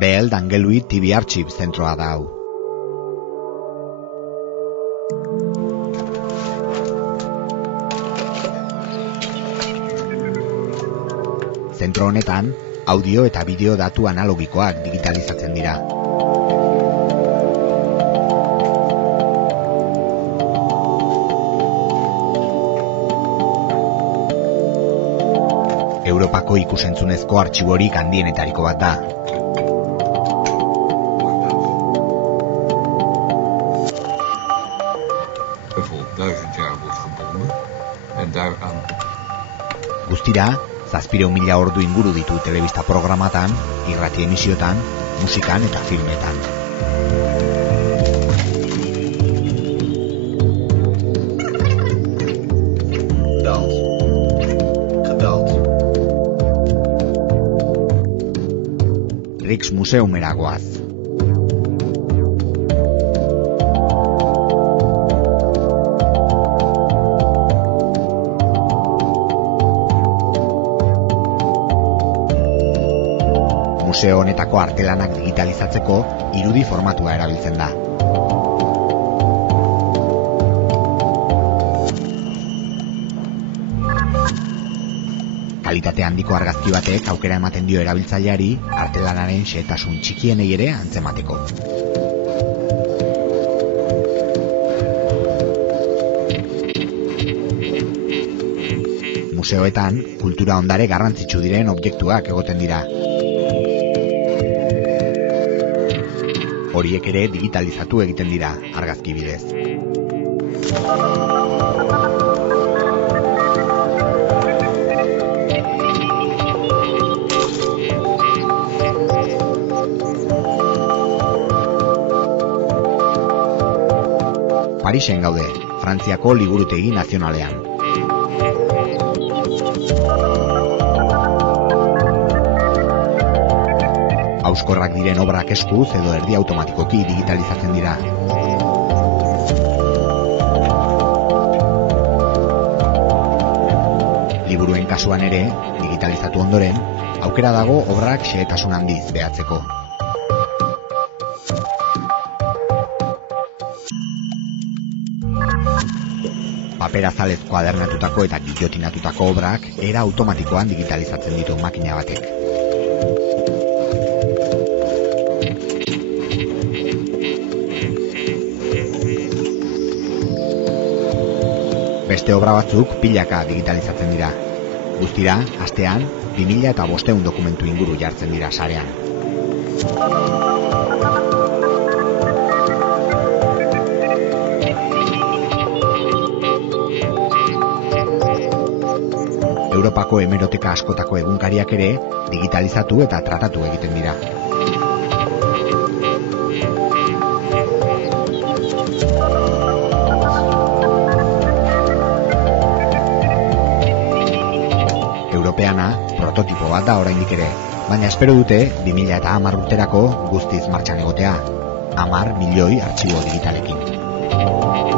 Behel Dangelui TV Archive zentroa da hau. Zentro honetan, audio eta bideo datu analogikoak digitalizatzen dira. Europako ikusentzunezko artxiborik handienetariko bat da. Guztira, 700.000 ordu inguru ditu telebista programatan, irrati emisiotan, musikan eta filmetan. Rijksmuseumera goaz. Museo honetako artelanak digitalizatzeko irudi formatua erabiltzen da. Kalitate handiko argazki batek aukera ematen dio erabiltzaileari artelanaren xehetasun txikienei ere antzemateko. Museoetan kultura ondare garrantzitsu diren objektuak egoten dira. Horiek ere digitalizatu egiten dira argazki bidez. Parisen gaude, Frantziako liburutegi nazionalean. Hauskorrak diren obrak eskuz edo erdi automatikoki digitalizatzen dira. Liburuen kasuan ere, digitalizatu ondoren, aukera dago obrak xehetasun handiz behatzeko. Paperazalez kuadernatutako eta gillotinatutako obrak era automatikoan digitalizatzen ditu makina batek. Beste obra batzuk pilaka digitalizatzen dira. Guztira, astean, 2500 dokumentu inguru jartzen dira sarean. Europako hemeroteka askotako egunkariak ere digitalizatu eta tratatu egiten dira. Europeana prototipo bat da oraindik ere, baina espero dute 2010 urterako guztiz martxan egotea, 10 milioi artxibo digitalekin.